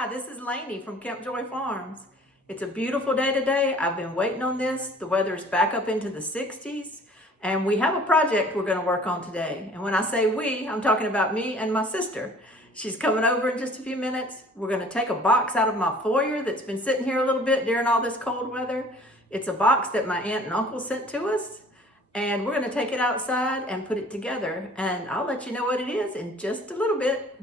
Hi, this is Lainey from Camp Joy Farms. It's a beautiful day today. I've been waiting on this. The weather's back up into the 60s, and we have a project we're going to work on today. And when I say we, I'm talking about me and my sister. She's coming over in just a few minutes. We're going to take a box out of my foyer that's been sitting here a little bit during all this cold weather. It's a box that my aunt and uncle sent to us, and we're going to take it outside and put it together. And I'll let you know what it is in just a little bit.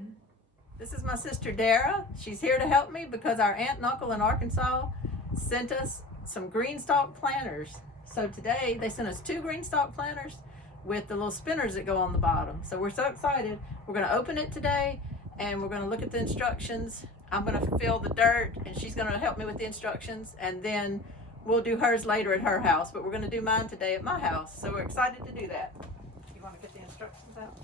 This is my sister Dara. She's here to help me because our aunt and uncle in Arkansas sent us some GreenStalk planters. So today they sent us 2 GreenStalk planters with the little spinners that go on the bottom. So we're so excited. We're going to open it today and we're going to look at the instructions. I'm going to fill the dirt and she's going to help me with the instructions, and then we'll do hers later at her house, but we're going to do mine today at my house. So we're excited to do that. You want to get the instructions out?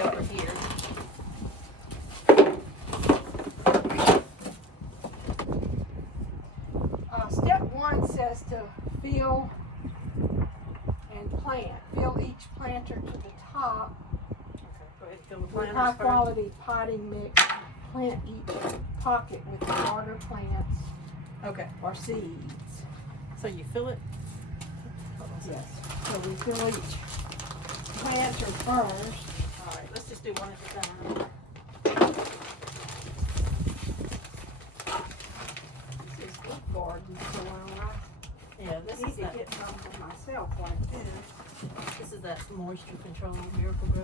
Over here. Step 1 says to fill and plant. Fill each planter to the top Go ahead and fill the with planters high first. quality potting mix. Plant each pocket with starter plants Okay, or seeds. so you fill it? Yes. So we fill each planter first. All right, let's just do one at a time. This is good garden soil. Yeah, I need to get some for myself like this. This is that moisture control Miracle Grow.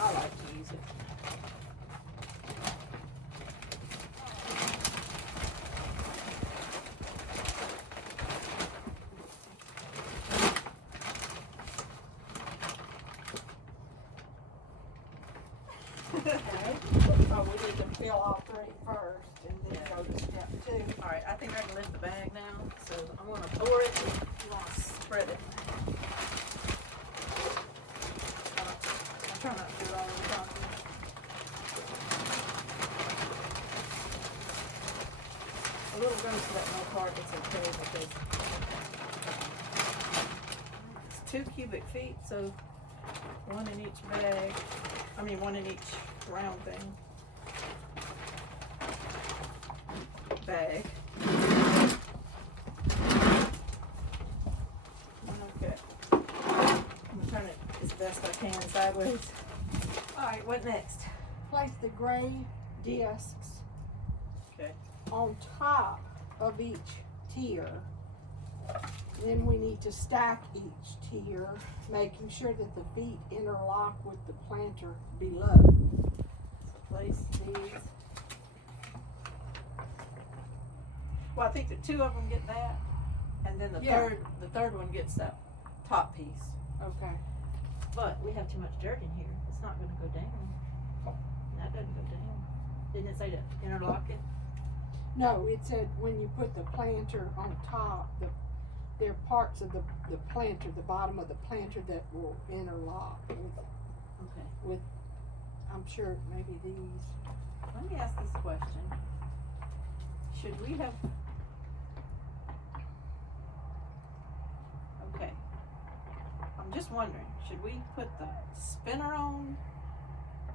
I like to use it. Okay. So we need to fill all 3 first and then go to step 2. All right, I think I can lift the bag now. So I'm going to pour it. You want to spread it. I'm trying not to do it all over the top. A little goes to that no part, it's okay because it's 2 cubic feet, so 1 in each bag. I mean 1 in each round thing. Bag. Okay. I'm gonna turn it as best I can sideways. Alright, what next? Place the gray discs Okay. on top of each tier. Then we need to stack each tier, making sure that the feet interlock with the planter below. So place these. Well, I think the 2 of them get that, and then the third one gets that top piece. Okay. But we have too much dirt in here. It's not going to go down. That doesn't go down. Didn't it say to interlock it? No, it said when you put the planter on top, there are parts of the planter, the bottom of the planter that will interlock with I'm sure maybe these. Let me ask this question. Should we have... Okay. I'm just wondering, should we put the spinner on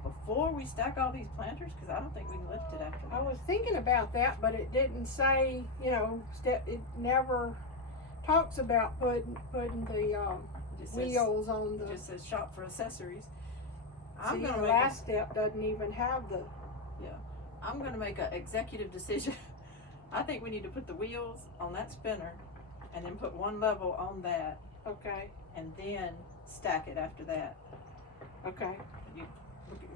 before we stack all these planters? Because I don't think we can lift it after that. I was thinking about that, but it didn't say, it never talks about putting the Just says, wheels on the. it just says shop for accessories. See, the last step doesn't even have the. I'm gonna make an executive decision. I think we need to put the wheels on that spinner and then put one level on that Okay. and then stack it after that. Okay. You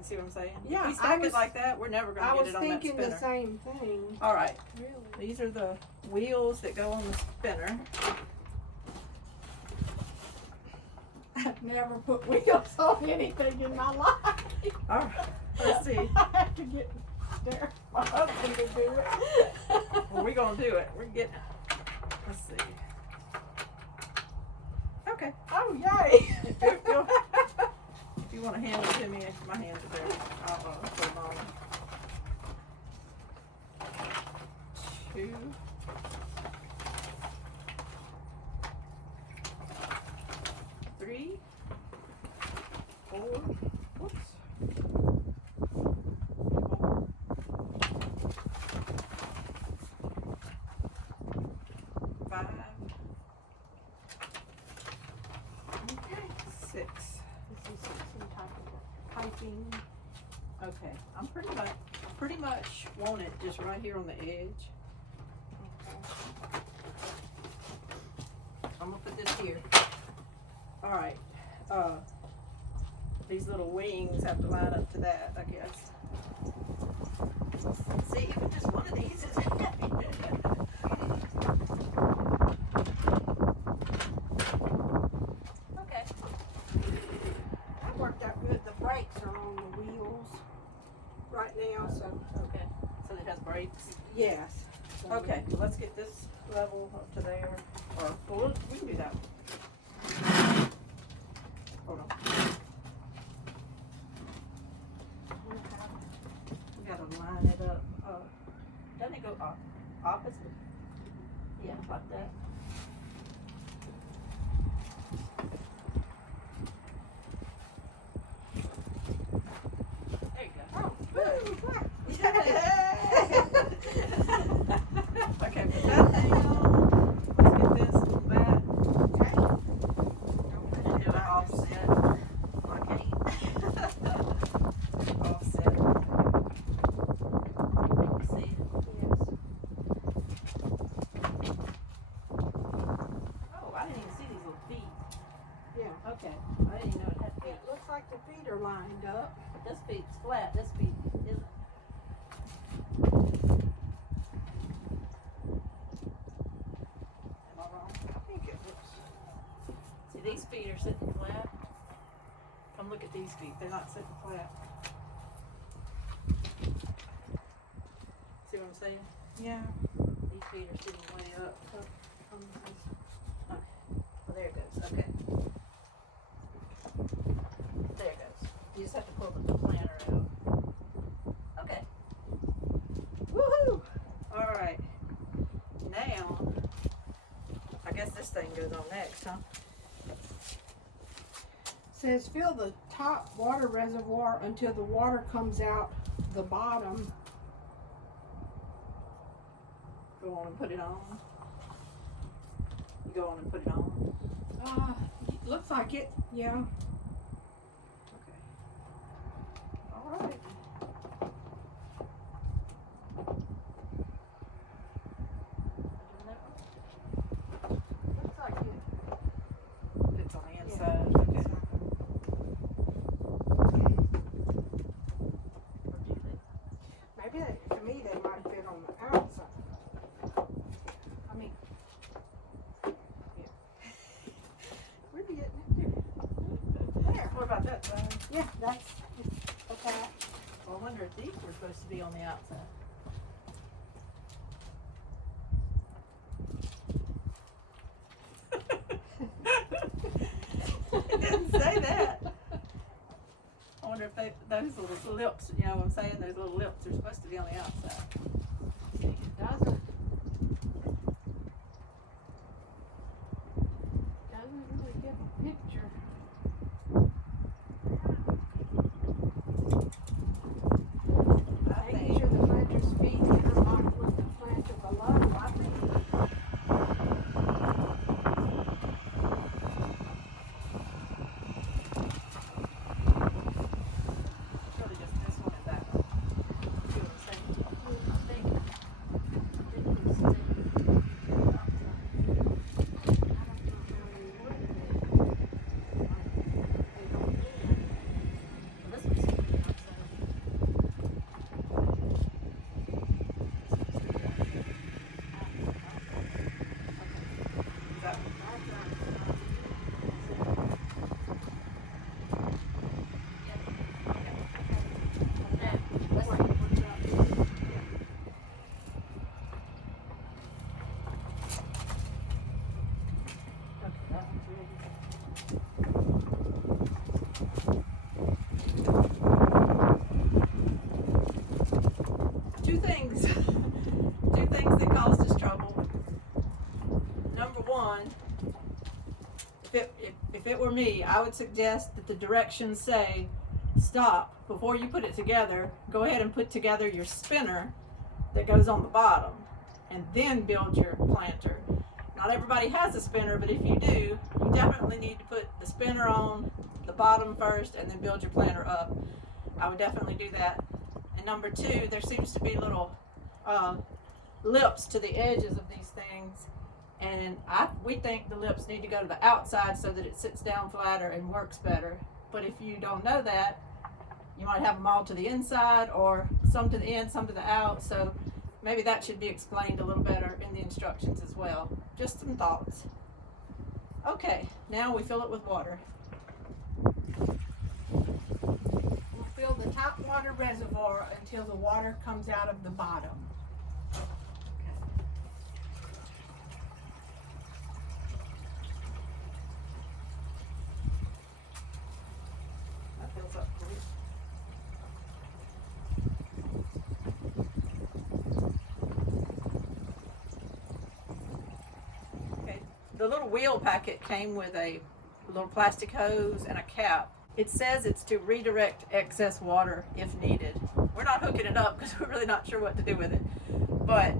see what I'm saying? Yeah, If we stack it like that, we're never I gonna was get it on that thinking spinner. the same thing. All right, Really. these are the wheels that go on the spinner. I've never put wheels on anything in my life. All right, let's see. I have to get my husband to do it. Well, we're gonna do it. We're getting. Let's see. Okay. Oh, yay! If you want to hand it to me, my hands are dirty. I'll put them on. 2. 3. 4. Whoops. 5. Okay. 6. This is some type of piping. Okay, I'm pretty much want it just right here on the edge. Okay. I'm gonna put this here. All right. These little wings have to line up to that, I guess. See, even just one of these is okay. That worked out good. The brakes are on the wheels right now, so. Okay. So it has brakes. Yes. So Okay. Well, let's get this level up to there, or well, we can do that. Hold on. We gotta line it up. Doesn't it go opposite? Yeah, like that. There you go. Oh, good. Okay, put that thing on. Let's get this on that. And do it offset. I can't. Offset. See it? Oh, I didn't even see these little feet. Yeah. Okay. I didn't even know it had feet. It looks like the feet are lined up. This feet's flat. This feet isn't. Am I wrong? I think it looks. See, these feet are sitting flat. Come look at these feet. They're not sitting flat. See what I'm saying? Yeah. These feet are sitting way up. Well, there it goes. Okay. There it goes. You just have to pull the planter out. Okay. Woohoo! All right. Now, I guess this thing goes on next, huh? Says fill the top water reservoir until the water comes out the bottom. Go on and put it on. You go on and put it on. Looks like it. Yeah. Okay. All right. Looks like it. It's on the Yeah. inside. Okay. Maybe to me they might fit on the outside. I mean, yeah. We're getting it there. What about that side? Yeah, that's attached. Well, I wonder if these were supposed to be on the outside. It didn't say that. I wonder if those little lips, you know what I'm saying? Those little lips are supposed to be on the outside. It doesn't really give a picture. I Making think. sure the planter's feet interlock with the planter below. I think it were me, I would suggest that the directions say, stop, before you put it together, go ahead and put together your spinner that goes on the bottom, and then build your planter. Not everybody has a spinner, but if you do, you definitely need to put the spinner on the bottom first and then build your planter up. I would definitely do that. And number two, there seems to be little lips to the edges of these things, and we think the lips need to go to the outside so that it sits down flatter and works better. But if you don't know that, you might have them all to the inside or some to the in, some to the out. So maybe that should be explained a little better in the instructions as well. Just some thoughts. Okay, now we fill it with water. We'll fill the top water reservoir until the water comes out of the bottom. That fills up great. Okay, the little wheel packet came with a little plastic hose and a cap. It says it's to redirect excess water if needed. We're not hooking it up because we're really not sure what to do with it. But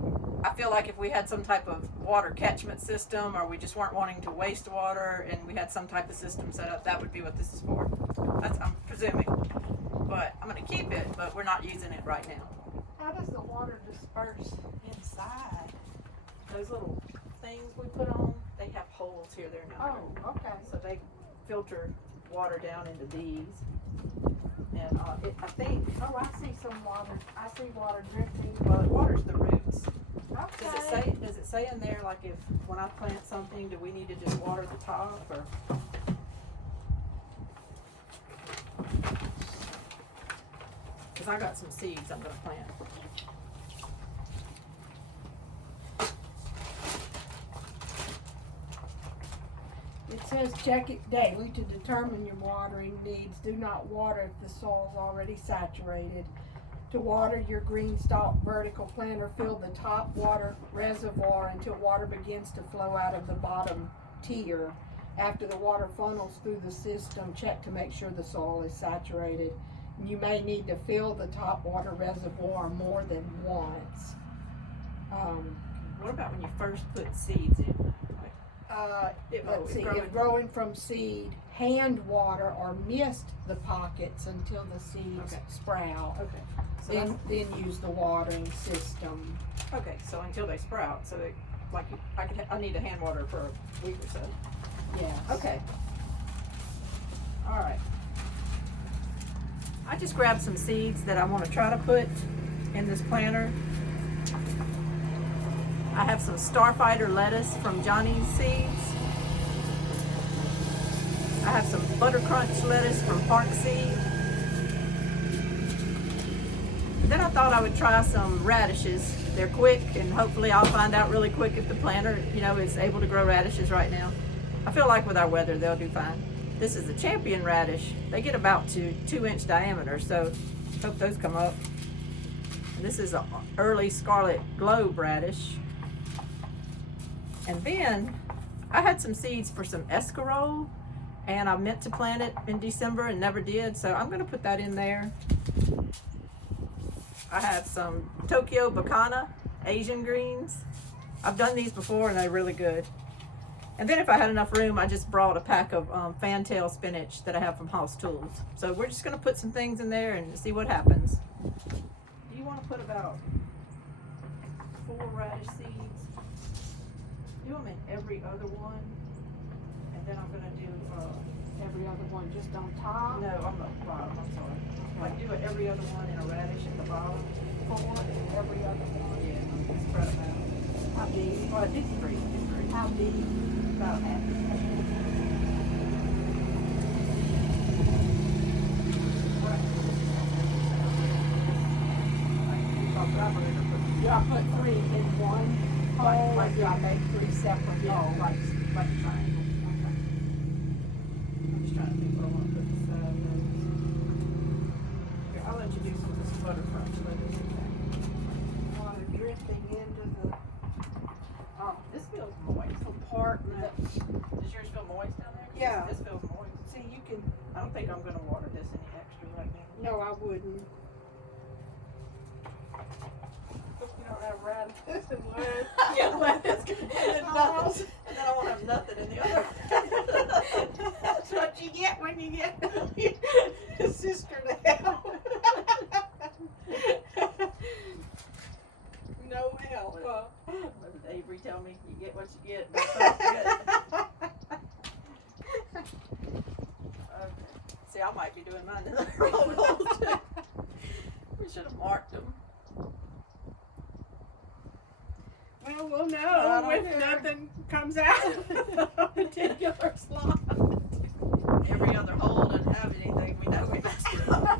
I feel like if we had some type of water catchment system, or we just weren't wanting to waste water and we had some type of system set up, that would be what this is for. I'm presuming. But I'm going to keep it, but we're not using it right now. How does the water disperse inside? Those little things we put on, they have holes here, there, now. Oh, okay. So they filter water down into these. And I think, Oh, I see some water. I see water drifting. well, it waters the roots. Okay. Does it say in there, like, if when I plant something, do we need to just water the top, or? Because I got some seeds I'm gonna plant. It says check it daily to determine your watering needs. Do not water if the soil is already saturated. To water your GreenStalk vertical planter, fill the top water reservoir until water begins to flow out of the bottom tier. After the water funnels through the system, check to make sure the soil is saturated. You may need to fill the top water reservoir more than once. What about when you first put seeds in? Let's see, if growing from seed, hand water or mist the pockets until the seeds sprout. Okay. So Then use the watering system. okay, so until they sprout, so they, like, I need to hand water for a week or so. Yeah. Okay. All right. I just grabbed some seeds that I want to try to put in this planter. I have some Starfighter lettuce from Johnny's Seeds. I have some Butter Crunch lettuce from Park Seed. Then I thought I would try some radishes. They're quick, and hopefully I'll find out really quick if the planter, is able to grow radishes right now. I feel like with our weather, they'll do fine. This is the Champion radish. They get about to 2-inch diameter, so hope those come up. And this is an early Scarlet Globe radish. And then I had some seeds for some escarole, and I meant to plant it in December and never did, so I'm gonna put that in there. I have some Tokyo Bacana Asian greens. I've done these before and they're really good. And then if I had enough room, I just brought a pack of fantail spinach that I have from House Tools. So we're just gonna put some things in there and see what happens. Do you wanna put about 4 radish seeds? Do them in every other one. And then I'm gonna do, Every other one just on top. no, on the bottom, I'm sorry. Like do it every other one in a radish at the bottom. 4 and every other one. Yeah, spread them out. How big? Well, it's 3. How big? About half. Do I put 3 in one hole, or do I make 3 separate holes? Like a triangle. Okay. I'm just trying to think what I want to put inside of those. Here, I'll let you do some of this butter crunch lettuce. Water drifting into the. This feels moist. Does yours feel moist down there? Yeah. This feels moist. See, you can. I don't think I'm gonna water this any extra right now. No, I wouldn't. You don't have radishes and lettuce. Yeah, lettuce. And then I won't have nothing in the other. That's what you get when you get your sister to help. No help. What did Avery tell me? You get what you get. Don't forget. Okay. See, I might be doing mine in the wrong hole too. We should have marked them. Well, we'll I know don't if care. nothing comes out of a particular slot. Every other hole doesn't have anything. We know we messed it up.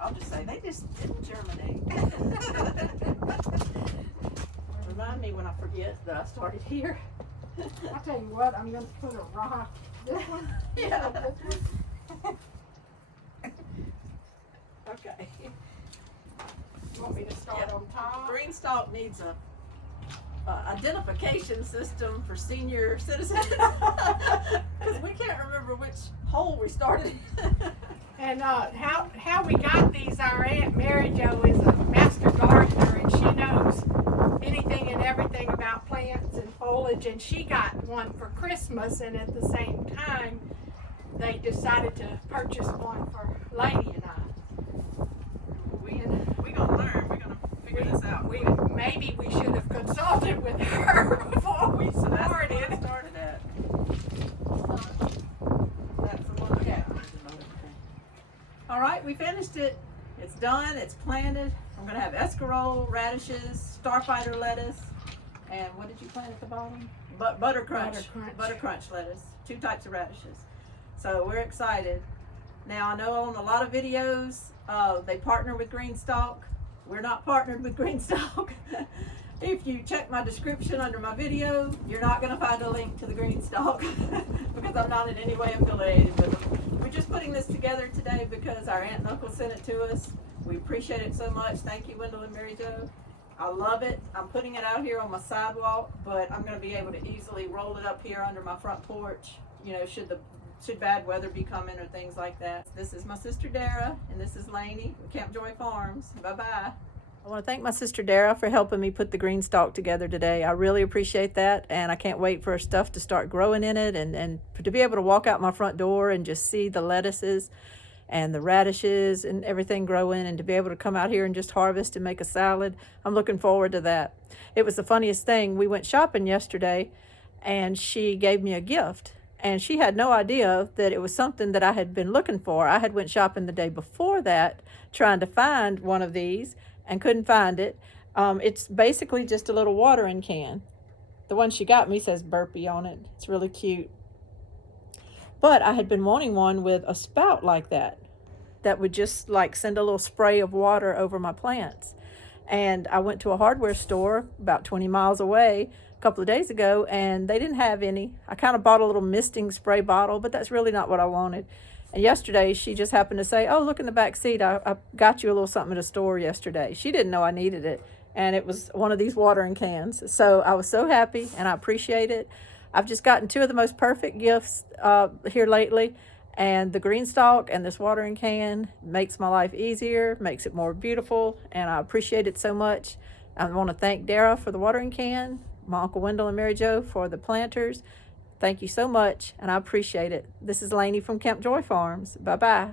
I'll just say they just didn't germinate. Remind me when I forget that I started here. I'll tell you what, I'm going to put a rock. This one? Yeah. This one? Okay. You want me to start Yeah. on top? GreenStalk needs a identification system for senior citizens because we can't remember which hole we started in. And how we got these, our Aunt Mary Jo is a master gardener and she knows anything and everything about plants and foliage, and she got one for Christmas, and at the same time they decided to purchase one for Lady and I. We gonna learn. We're gonna figure this out. Maybe we should have consulted with her before we So that's started. where I started at. That's the one. Yeah. All right, we finished it. It's done. It's planted. I'm gonna have escarole, radishes, starfighter lettuce, and what did you plant at the bottom? Butter crunch. Butter crunch lettuce. 2 types of radishes. So we're excited. Now I know on a lot of videos they partner with GreenStalk. We're not partnered with GreenStalk. If you check my description under my video, you're not going to find a link to the GreenStalk because I'm not in any way affiliated with them. We're just putting this together today because our aunt and uncle sent it to us. We appreciate it so much. Thank you, Wendell and Mary Jo. I love it. I'm putting it out here on my sidewalk, but I'm going to be able to easily roll it up here under my front porch, you know, should bad weather be coming or things like that. This is my sister Dara, and this is Lainey with Camp Joy Farms. Bye-bye. I want to thank my sister Dara for helping me put the GreenStalk together today. I really appreciate that, and I can't wait for her stuff to start growing in it and to be able to walk out my front door and just see the lettuces and the radishes and everything growing, and to be able to come out here and just harvest and make a salad. I'm looking forward to that. It was the funniest thing. We went shopping yesterday, and she gave me a gift. And she had no idea that it was something that I had been looking for. I had went shopping the day before that, trying to find one of these, and couldn't find it. It's basically just a little watering can. The one she got me says Burpee on it. It's really cute. But I had been wanting one with a spout like that would just like send a little spray of water over my plants. And I went to a hardware store about 20 miles away a couple of days ago, and they didn't have any. I kind of bought a little misting spray bottle, but that's really not what I wanted. And yesterday she just happened to say, oh, look in the back seat, I got you a little something at a store yesterday. She didn't know I needed it, and it was one of these watering cans. So I was so happy, and I appreciate it. I've just gotten 2 of the most perfect gifts here lately, and the GreenStalk and this watering can makes my life easier, makes it more beautiful, and I appreciate it so much. I want to thank Dara for the watering can, my Uncle Wendell and Mary Jo for the planters. Thank you so much, and I appreciate it. This is Lainey from Camp Joy Farms. Bye-bye.